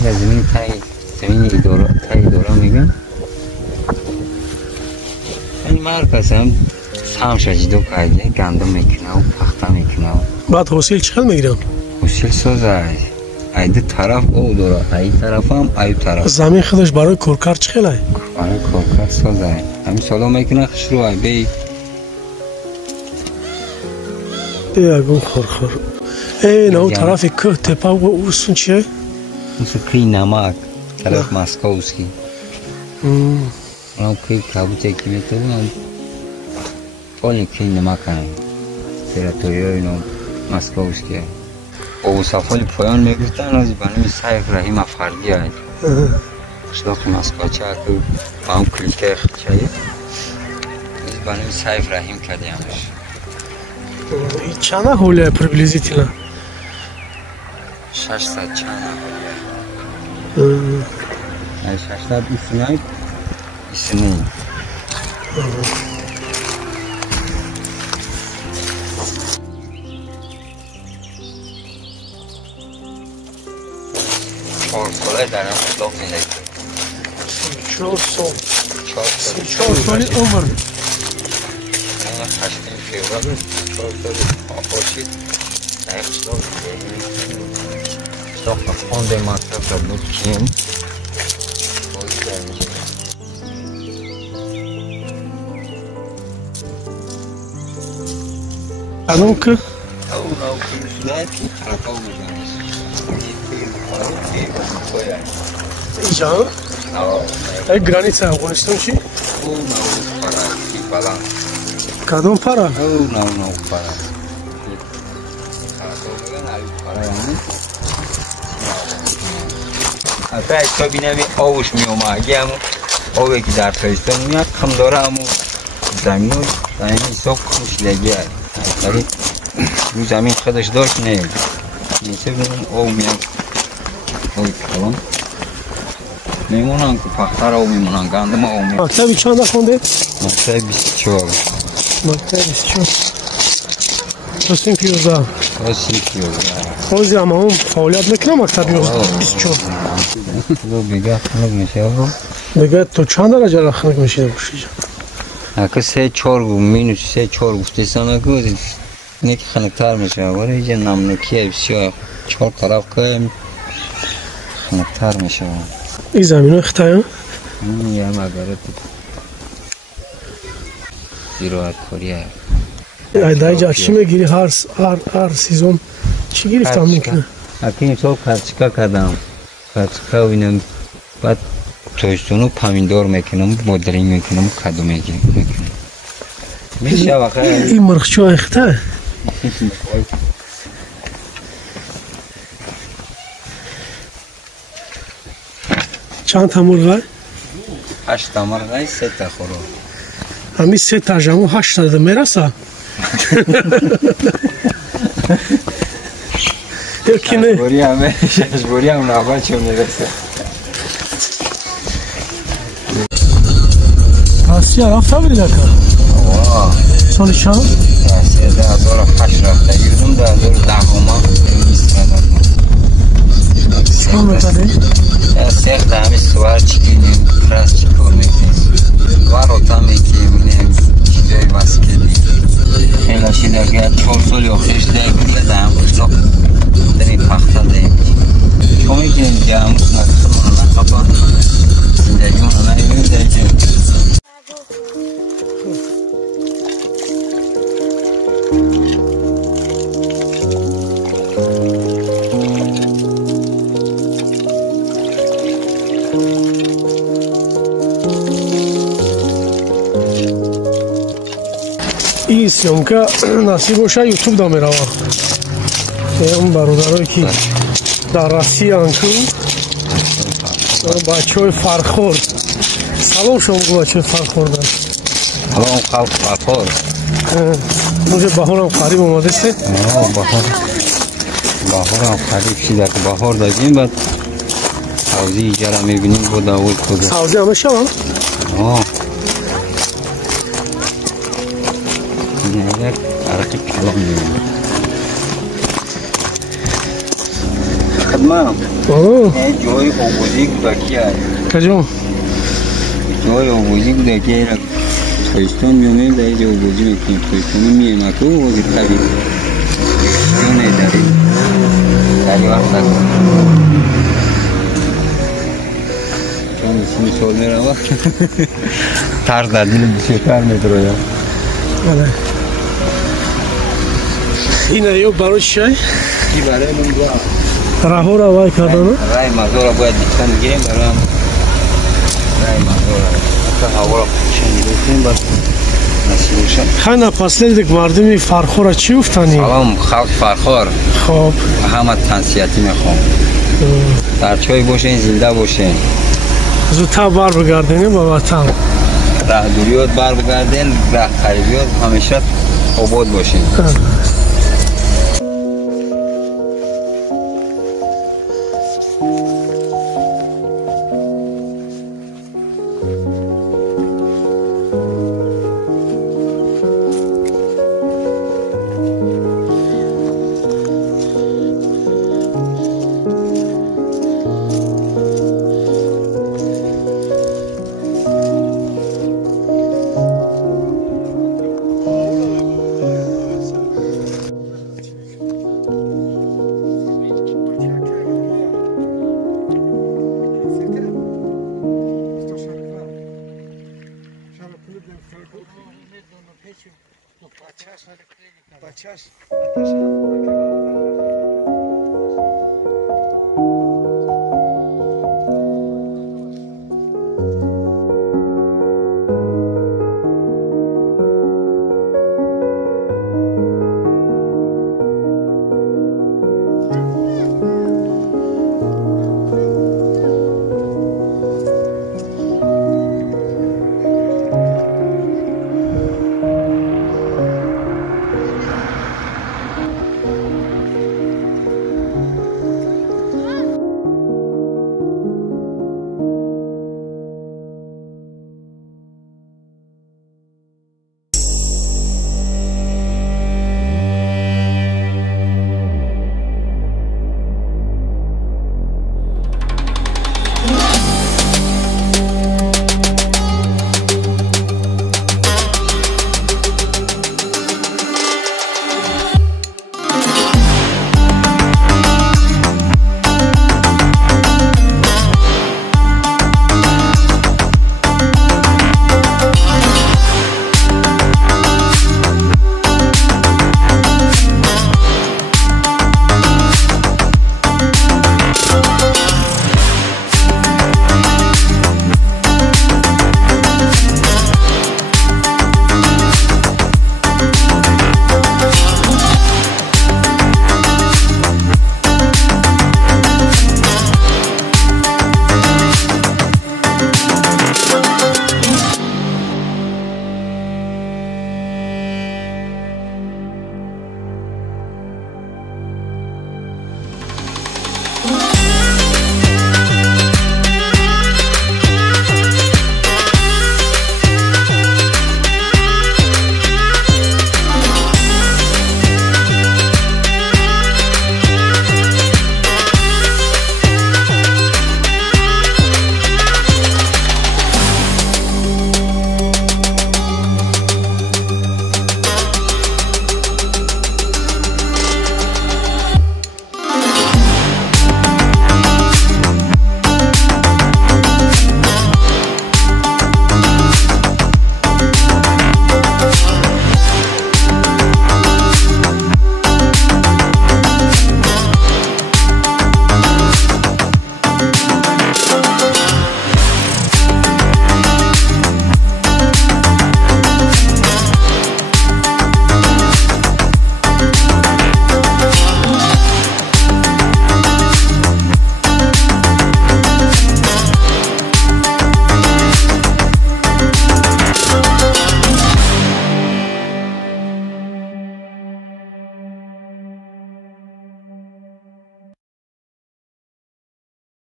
زمین زمین اداره میگن این مرکز هم جدو کرده گندم میکنه و پخته میکنه بعد حاصل چقدر میگیرن؟ حاصل سازه ایده طرف او داره ای طرف هم ای طرف زمین خودش برای کارکار چقدره؟ برای کارکار سازه همین سالا میکنه شروع بی یگون خورخور این او طرف که تپه و اوسون چیه؟ اوسون که نمک طرف مسکوسکی اون که کابوته که میتونم اونی که نمک کنه تراتوری اینو مسکوسکی او سفالی پایان میگفتن از بانوی سایق رحیم افردی هست شداخت مسکوچه که با هم کلیکه خیلی از بانوی سایق رحیم کرده همش چند هوله پریبلیزیتینا؟ 600 چند هوله 600 ایسنایی ساله در هم اطلاق زندگی 4 سالی عمر هشتیم فیوره 4 سالی آفاشید در اطلاق زندگی اطلاق خونده مطلب را بود کیم بازی در میشه الان که؟ او شده که خرکا بودن اینجا؟ ای گرانیت افغانستان چی؟ او نو پرا کی پلا کدوم پرا؟ او نو پرا خرکا بودن ای پرا یعنی اتا تا بینمی آوش میومه اگه همون آوه که در پرستان میاد کم داره همون زمین رو زمین حساب کمش لگه ولی رو زمین خودش داشت نه نیسه بینیم آو میاد آوی کلان میمونن که پختر آو میمونن گندم آو میمونن مکتبی چند خونده؟ مکتب 24 مکتب 24 رسیم 15 رسیم 15 خوزی همه هم فعالیت میکنه مکتب 24 بگه خنک میشه آقا بگه تو چند درجه را خنک میشه باشی اگه 3-4 مینوس 3-4 گفته سانه گوزی نیک خنکتر میشه آقا اینجا نمنوکیه بسیار 4 طرف که خنکتر میشه این زمین های خطای هم؟ یه هم اگره تو زیراحت کاری های ایده جا چی میگیری هر سیزون چی گرفتم میکنه؟ اگه این سال کرچکا کردم کرچکا و اینم بعد توشتونو پامیندور میکنم بودرین میکنم کدو میکنم میشه واقعا این مرخچو اخته چند تا مرغه؟ 8 تا مرغه 3 تا خورو همین 3 تا جمعو 8 تا میرسه یکی نه بوری همه 6 بوری هم نبا چون میرسه آسیا رفته بودی دکا؟ سال چند؟ 2008 رفته گیردم 2010 ما چکار میکردی؟ سیخ ده همی سوار چکنیم پرس چکار میکنیم واروتا میکنیم چیزای مسکلی خیلی شده که 4 سال یا 5 ده گروه ده هم کشتا دمی پخته دهیم چون میکنیم که همون نکترون نخبا زندگیون نایمیم ده که این سیامکه نصیب باشه یوتیوب دا میروه اون برادرایی که در روسیه انکو بچه های فرخورد سلام شما بچه های فرخورد سلام خلق فرخورد مجھے بهار هم قریب اومده سه بهار هم قریب شده که بهار دادیم بعد سوزی ایجا را میبینیم با داود کده سوزی همه شب هم؟ این یک عرق کلام میبینیم خدمه اوه جای آبوزی کودکی هست کجا جای آبوزی کودکی را تویستان میامیم در اینجا آبوزی میکنیم تویستان میایم اکو آبوزی خرید جونه داری وقت نکن چون سی سال میرم ترس در دل بسیار میتره یا بله این ایوب برای چی؟ کی برای من دو راه را وای کردن رای مزار را باید دیستان بگیریم برای هم رای مزار را اصلا هوا را شنیده کنیم بس نصیب باشم خیلی پسلیل دیگه مردمی فرخور چی افتانی؟ سلام خلق فرخور خب همه تنسیتی میخوام در چای باشین زنده باشین زودتر بر بگردینیم با وطن راه دوریات بر بگردین راه قریبیات همیشه آباد باشین Bachas.